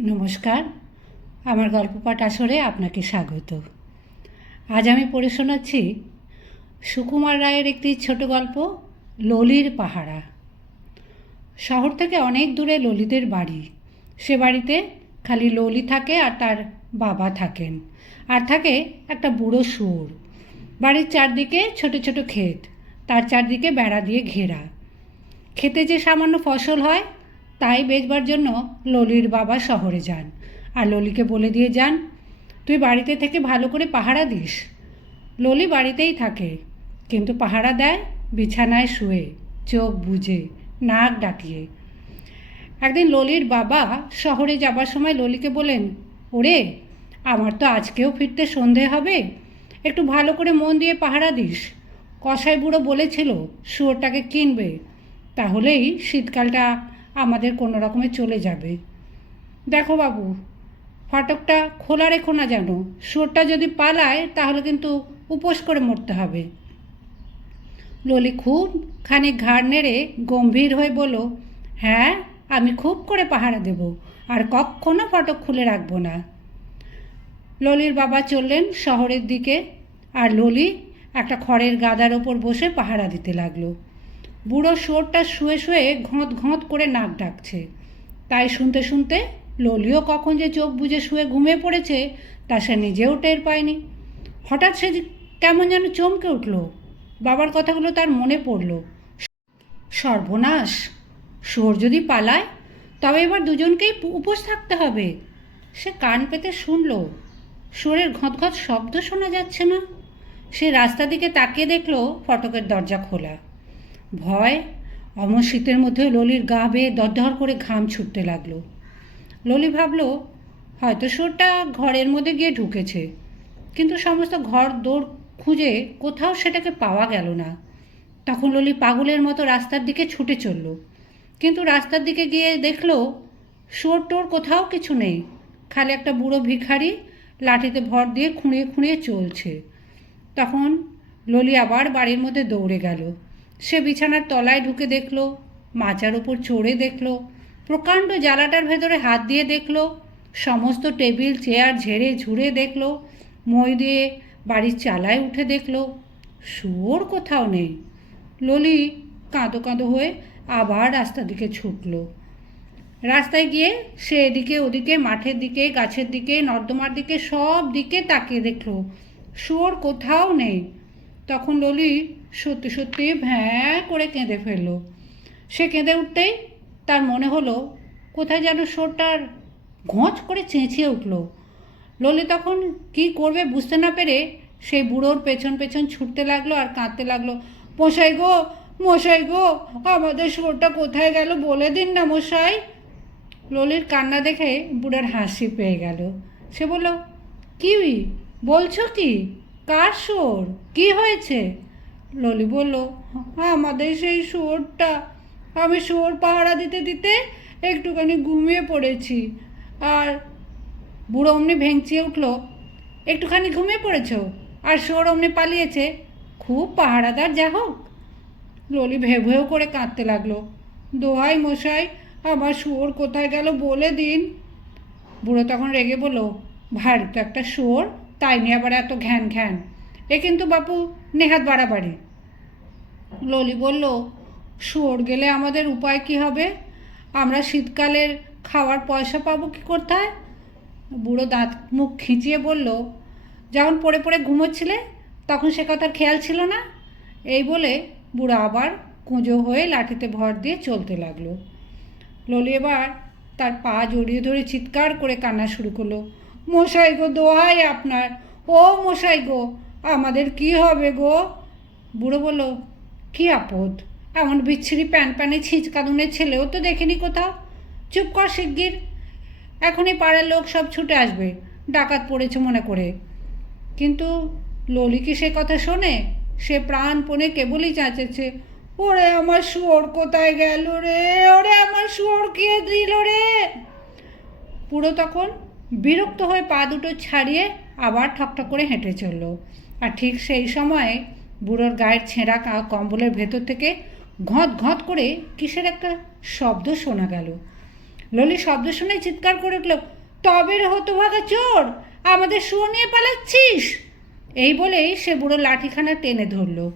নমস্কার। আমার গল্প পাঠ আসরে আপনাকে স্বাগত। আজ আমি পড়ে শোনাচ্ছি সুকুমার রায়ের একটি ছোট গল্প, ললির পাহারা। শহর থেকে অনেক দূরে ললিদের বাড়ি। সে বাড়িতে খালি ললি থাকে আর তার বাবা থাকেন। আর থাকে একটা বুড়ো সুর বাড়ির চারদিকে ছোট ছোট ক্ষেত। তার চারদিকে বেড়া দিয়ে ঘেরা। খেতে যে সামান্য ফসল হয় তাই বেচবার জন্য ললির বাবা শহরে যান। আর ললিকে বলে দিয়ে যান, তুই বাড়িতে থেকে ভালো করে পাহারা দিস। ললি বাড়িতেই থাকে, কিন্তু পাহারা দেয় বিছানায় শুয়ে, চোখ বুজে, নাক ডাকিয়ে। একদিন ললির বাবা শহরে যাবার সময় ললিকে বলেন, ওরে, আমার তো আজকেও ফিরতে সন্ধে হবে। একটু ভালো করে মন দিয়ে পাহারা দিস। কসাই বুড়ো বলেছিল, শুয়োরটাকে কিনবে। তাহলেই শীতকালটা আমাদের কোনো রকমে চলে যাবে। দেখো বাবু, ফাটকটা খোলা রেখো না যেন। শুয়োরটা যদি পালায়, তাহলে কিন্তু উপোস করে মরতে হবে। ললি খুব খানিক ঘাড় নেড়ে গম্ভীর হয়ে বলল হ্যাঁ আমি খুব করে পাহারা দেব, আর কখনো ফটক খুলে রাখব না। ললির বাবা চললেন শহরের দিকে, আর ললি একটা খড়ের গাদার ওপর বসে পাহারা দিতে লাগল। বুড়ো শুয়োরটা শুয়ে শুয়ে ঘঁত ঘঁত করে নাক ডাকছে। তাই শুনতে শুনতে ললিও কখন যে চোখ বুজে শুয়ে ঘুমিয়ে পড়েছে, তা সে নিজেও টের পায়নি। হঠাৎ সে কেমন যেন চমকে উঠল। বাবার কথাগুলো তার মনে পড়ল। সর্বনাশ শুয়োর যদি পালায়, তবে এবার দুজনকেই উপোস থাকতে হবে। সে কান পেতে শুনল। শুয়োরের ঘঁত শব্দ শোনা যাচ্ছে না। সে রাস্তা দিকে তাকিয়ে দেখল ফটকের দরজা খোলা। ভয়, অমর শীতের মধ্যে ললির গা বেয়ে দরদর করে ঘাম ছুটতে লাগল। ললি ভাবলো, হয়তো সোরটা ঘরের মধ্যে গিয়ে ঢুকেছে। কিন্তু সমস্ত ঘর দৌড় খুঁজে কোথাও সেটাকে পাওয়া গেল না। তখন ললি পাগলের মতো রাস্তার দিকে ছুটে চলল। কিন্তু রাস্তার দিকে গিয়ে দেখল শোর টোর কোথাও কিছু নেই। খালি একটা বুড়ো ভিখারি লাঠিতে ভর দিয়ে খুঁড়িয়ে খুঁড়িয়ে চলছে। তখন ললি আবার বাড়ির মধ্যে দৌড়ে গেল। সে বিছানার তলায় ঢুকে দেখল, মাচার ওপর চড়ে দেখল, প্রকাণ্ড জ্বালাটার ভেতরে হাত দিয়ে দেখল, সমস্ত টেবিল, চেয়ার ঝেড়ে ঝুড়ে দেখল, মই দিয়ে বাড়ির চালায় উঠে দেখল, শুয়োর কোথাও নেই। ললি কাঁদো কাঁদো হয়ে আবার রাস্তার দিকে ছুটলো। রাস্তায় গিয়ে সে এদিকে ওদিকে, মাঠের দিকে, গাছের দিকে, নর্দমার দিকে সব দিকে তাকিয়ে দেখল, শুয়োর কোথাও নেই। তখন ললি সত্যি সত্যি ভ্যাঁ করে কেঁদে ফেলল। সে কেঁদে উঠতেই তার মনে হলো, কোথায় যেন সোরটার ঘোঁচ করে চেঁচিয়ে উঠল। ললি তখন কি করবে বুঝতে না পেরে সেই বুড়োর পেছন পেছন ছুটতে লাগল আর কাঁদতে লাগল, মশাই গো মশাই গো, আমাদের সোরটা কোথায় গেল বলে দিন না মশাই। ললির কান্না দেখে বুড়ার হাসি পেয়ে গেল। সে বলল, কি, বলছো কি? কার সোর কি হয়েছে? ললি বলল, আমাদের সেই শুয়োরটা, আমি শুয়োর পাহারা দিতে দিতে একটুখানি ঘুমিয়ে পড়েছি। আর বুড়ো অমনি ভেঙচিয়ে উঠল, একটুখানি ঘুমিয়ে পড়েছ? আর শুয়োর অমনি পালিয়েছে? খুব পাহারাদার, যা হোক। ললি ভেউ করে কাঁদতে লাগল, দোহাই মশাই, আমার শুয়োর কোথায় গেল বলে দিন। বুড়ো তখন রেগে বলল, ভারী তো একটা শুয়োর, তাই নিয়ে আবার এত ঘ্যান ঘ্যান। এ কিন্তু বাপু নেহাত বাড়াবাড়ি। ললি বলল শুয়োর গেলে আমাদের উপায় কি হবে? আমরা শীতকালের খাওয়ার পয়সা পাবো কি কোথায়? বুড়ো দাঁত মুখ খিঁচিয়ে বলল যখন পড়ে পড়ে ঘুমোচ্ছিলে, তখন সে কথার খেয়াল ছিল না? এই বলে বুড়ো আবার কুঁজো হয়ে লাঠিতে ভর দিয়ে চলতে লাগল। ললি এবার তার পা জড়িয়ে ধরে চিৎকার করে কান্না শুরু করল, মশাই গো, দোহাই আপনার। ও মশাই গো, আমাদের কি হবে গো? বুড়ো বলল কি আপদ? এমন বিচ্ছিরি প্যান প্যানে ছিঁচকাদুনের ছেলেও তো দেখেনি কোথাও। চুপ কর শিগগির। এখনই পাড়ার লোক সব ছুটে আসবে, ডাকাত পড়েছে মনে করে। কিন্তু ললি কি সে কথা শোনে? সে প্রাণপণে কেবলই চাঁচেছে। ওরে আমার শুয়োর কোথায় গেল রে? ওরে আমার শুয়োর কে দিল রে? পুরো তখন বিরক্ত হয়ে পা দুটো ছাড়িয়ে আবার ঠকঠক করে হেঁটে চলল। আর ঠিক সেই সময়ে বুড়োর গায়ের ছেঁড়া কম্বলের ভেতর থেকে ঘঁত ঘঁত করে কিসের একটা শব্দ শোনা গেল। ললি শব্দ শুনে চিৎকার করে উঠল, তবে হতভাগা চোর, আমাদের শুয়ো নিয়ে পালাচ্ছিস? এই বলেই সে বুড়ো লাঠিখানা টেনে ধরল।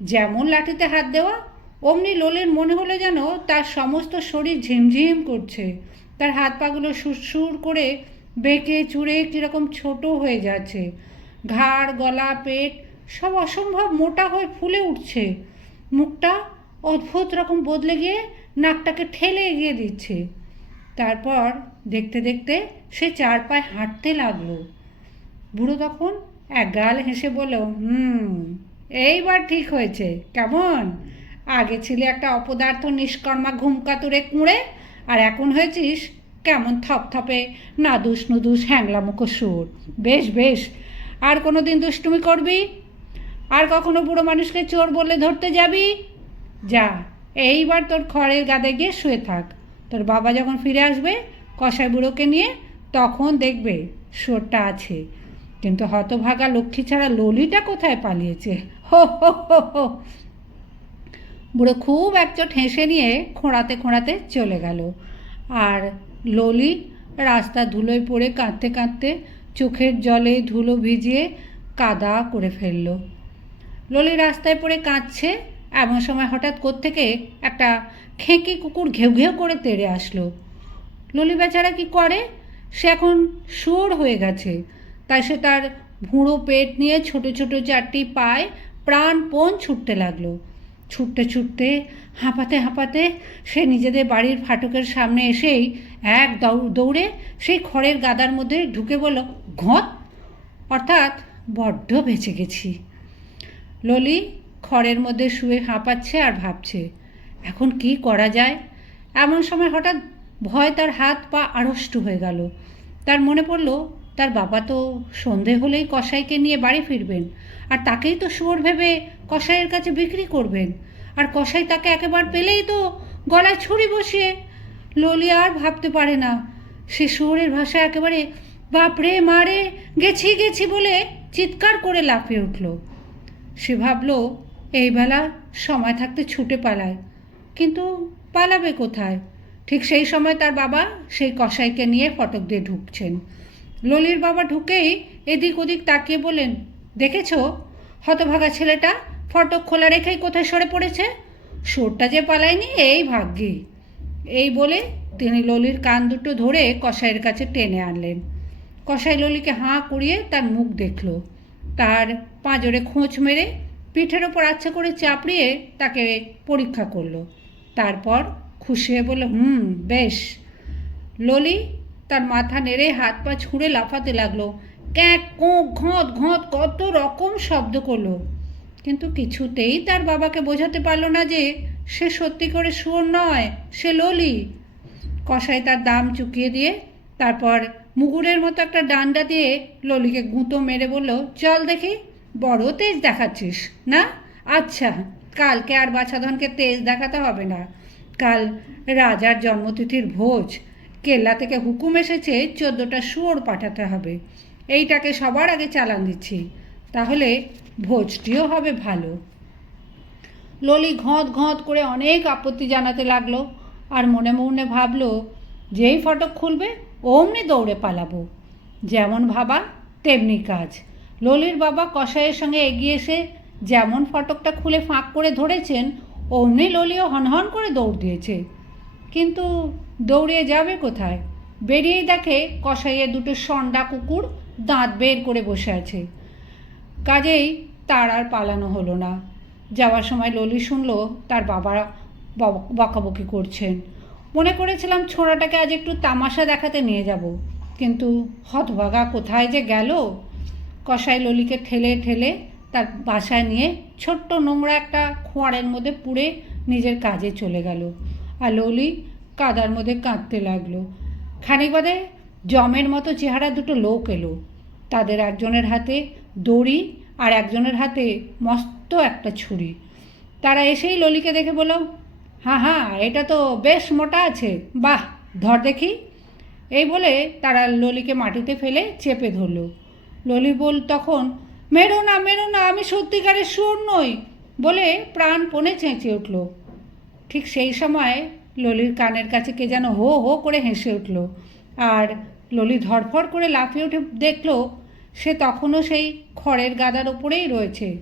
যেমন লাঠিতে হাত দেওয়া, অমনি লোলের মনে হলো যেন তার সমস্ত শরীর ঝিমঝিম করছে। তার হাত পাগুলো সুরসুর করে বেঁকে চুড়ে কীরকম ছোট হয়ে যাচ্ছে। ঘাড়, গলা, পেট সব অসম্ভব মোটা হয়ে ফুলে উঠছে। মুখটা অদ্ভুত রকম বদলে গিয়ে নাকটাকে ঠেলে এগিয়ে দিচ্ছে। তারপর দেখতে দেখতে সে চার পায়ে হাঁটতে লাগল। বুড়ো তখন এক গাল হেসে বলল, হুম, এইবার ঠিক হয়েছে। কেমন? আগে ছিলে একটা অপদার্থ নিষ্কর্মা ঘুমকাতুরে কুঁড়ে, আর এখন হয়েছিস কেমন থপথপে নাদুস নুদুস হ্যাংলা মুখো সুর বেশ বেশ, আর কোনো দিন দুষ্টুমি করবি? আর কখনো বুড়ো মানুষকে চোর বলে ধরতে যাবি? যা, এইবার তোর খড়ের গাদে গিয়ে শুয়ে থাক। তোর বাবা যখন ফিরে আসবে কষাই বুড়োকে নিয়ে, তখন দেখবে শোরটা আছে। কিন্তু হতভাগা লক্ষ্মী ছাড়া ললিটা কোথায় পালিয়েছে? হো হো হো হো। বুড়ো খুব একচোট হেসে নিয়ে খোঁড়াতে খোঁড়াতে চলে গেল। আর ললি রাস্তা ধুলোয় পড়ে কাঁদতে কাঁদতে চোখের জলে ধুলো ভিজিয়ে কাদা করে ফেলল। ললি রাস্তায় পড়ে কাঁদছে, এমন সময় হঠাৎ কোত্থেকে একটা খেঁকি কুকুর ঘেউ ঘেউ করে তেড়ে আসলো। ললি বেচারা কি করে? সে এখন শুয়োর হয়ে গেছে। তাই সে তার ভুঁড়ো পেট নিয়ে ছোট ছোট চারটি পায়ে প্রাণপণ ছুটতে লাগল। ছুটতে ছুটতে, হাঁপাতে হাঁপাতে সে নিজেদের বাড়ির ফাটকের সামনে এসেই এক দৌড়, দৌড়ে সেই খড়ের গাদার মধ্যে ঢুকে বলল ঘট অর্থাৎ বড্ড বেঁচে গেছি। ললি খড়ের মধ্যে শুয়ে হাঁপাচ্ছে আর ভাবছে, এখন কি করা যায়? এমন সময় হঠাৎ ভয় তার হাত পা আড়ষ্ট হয়ে গেল। তার মনে পড়ল, তার বাবা তো সন্ধে হলেই কসাইকে নিয়ে বাড়ি ফিরবেন, আর তাকেই তো শুয়োর ভেবে কসাইয়ের কাছে বিক্রি করবেন, আর কসাই তাকে একেবার পেলেই তো গলায় ছুরি বসিয়ে। ললি আর ভাবতে পারে না, সে শুয়োরের ভাষা একেবারে, বাপরে, মারে, গেছি গেছি বলে চিৎকার করে লাফিয়ে উঠল। সে ভাবল, এই বেলা সময় থাকতে ছুটে পালায়, কিন্তু পালাবে কোথায়? ঠিক সেই সময় তার বাবা সেই কসাইকে নিয়ে ফটক দিয়ে ঢুকছেন। ললির বাবা ঢুকেই এদিক ওদিক তাকিয়ে বলেন দেখেছ? হতভাগা ছেলেটা ফটক খোলা রেখেই কোথায় সরে পড়েছে? সুরটা যে পালায়নি, এই ভাগ্যি। এই বলে তিনি ললির কান দুটো ধরে কসাইয়ের কাছে টেনে আনলেন। কসাই ললিকে হাঁ করিয়ে তার মুখ দেখল। তার পাঁজরে খোঁচ মেরে পিঠের ওপর আচ্ছা করে চাপড়িয়ে তাকে পরীক্ষা করল। তারপর খুশি হয়ে বলল, হুম, বেশ। ললি তার মাথা নেড়ে হাত পা ছুঁড়ে লাফাতে লাগল। ক্যাঁক, কোঁক, ঘঁত ঘঁত, কত রকম শব্দ করল। কিন্তু কিছুতেই তার বাবাকে বোঝাতে পারল না যে সে সত্যি করে শুয়োর নয়, সে ললি। কসাই তার দাম চুকিয়ে দিয়ে তারপর মুগুরের মতো একটা ডান্ডা দিয়ে ললিকে গুঁতো মেরে বলল, চল দেখি, বড় তেজ দেখাচ্ছিস, না? আচ্ছা কালকে আর বাছাধনকে তেজ দেখাতে হবে না। কাল রাজার জন্মতিথির ভোজ। কেল্লা থেকে হুকুম এসেছে চোদ্দোটা শুয়োর পাঠাতে হবে। এইটাকে সবার আগে চালান দিচ্ছি। তাহলে ভোজটিও হবে ভালো। ললি ঘঁত ঘঁত করে অনেক আপত্তি জানাতে লাগল আর মনে মনে ভাবলো, যেই ফটক খুলবে অমনি দৌড়ে পালাবো। যেমন ভাবা, তেমনি কাজ। ললির বাবা কসাইয়ের সঙ্গে এগিয়ে এসে যেমন ফটকটা খুলে ফাঁক করে ধরেছেন, অমনি ললিও হনহন করে দৌড় দিয়েছে। কিন্তু দৌড়িয়ে যাবে কোথায়? বেরিয়েই দেখে কসাইয়ের দুটো সন্ডা কুকুর দাঁত বের করে বসে আছে। কাজেই তার আর পালানো হলো না। যাওয়ার সময় ললি শুনলো তার বাবা বক- বকাবকি করছেন। মনে করেছিলাম ছোড়াটাকে আজ একটু তামাশা দেখাতে নিয়ে যাব, কিন্তু হতভাগা কোথায় যে গেল? কসাই ললিকে ঠেলে ঠেলে তার বাসায় নিয়ে ছোট্ট নোংরা একটা খোঁয়ারের মধ্যে পুড়ে নিজের কাজে চলে গেল আর ললি কাদার মধ্যে কাঁদতে লাগল। খানিক বাদে জমের মতো চেহারা দুটো লোক এলো। তাদের একজনের হাতে দড়ি আর একজনের হাতে মস্ত একটা ছুরি। তারা এসেই ললিকে দেখে বলল হ্যাঁ হ্যাঁ এটা তো বেশ মোটা আছে। বাহ, ধর দেখি। এই বলে তারা ললিকে মাটিতে ফেলে চেপে ধরলো। ললি বল তখন, মেরো না মেরো না, আমি সত্যিকারের সুর নই! বলে প্রাণপণে চেঁচে উঠল। ঠিক সেই সময় ললির কানের কাছে কে যেন হো হো করে হেসে উঠল। আর ললি ধরফর করে লাফিয়ে উঠে দেখল, সে তখনও সেই খড়ের গাদার ওপরেই রয়েছে।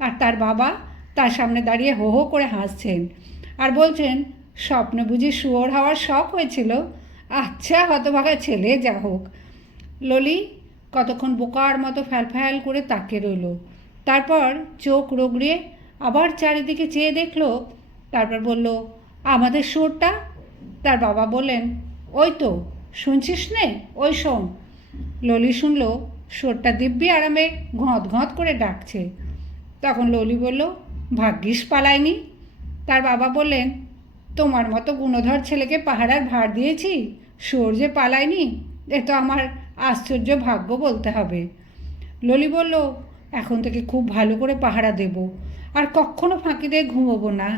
আর তার বাবা তার সামনে দাঁড়িয়ে হো হো করে হাসছেন। আর বলছেন, স্বপ্ন বুঝি শুয়োর হওয়ার শখ হয়েছিল? আচ্ছা হতভাগা ছেলে, যা হোক। ললি কতক্ষণ বোকার মতো ফ্যালফ্যাল করে তাকিয়ে রইল। তারপর চোখ রগড়িয়ে আবার চারিদিকে চেয়ে দেখল, তারপর বলল, আমাদের সুরটা তার বাবা বললেন, ওই তো, শুনছিস নে? ওই শোন। ললি শুনলো সুরটা দিব্যি আরামে ঘঁত ঘঁত করে ডাকছে। তখন ললি বলল, ভাগ্যিস পালায়নি? তার বাবা বললেন, তোমার মতো গুণধর ছেলেকে পাহাড়ার ভার দিয়েছি? সোর যে পালায়নি, এ তো আমার আশ্চর্য ভাগ্য বলতে হবে। ললি বলল, এখন থেকে খুব ভালো করে পাহারা দেব, আর কখনো ফাঁকি দিয়ে ঘুমোবো না।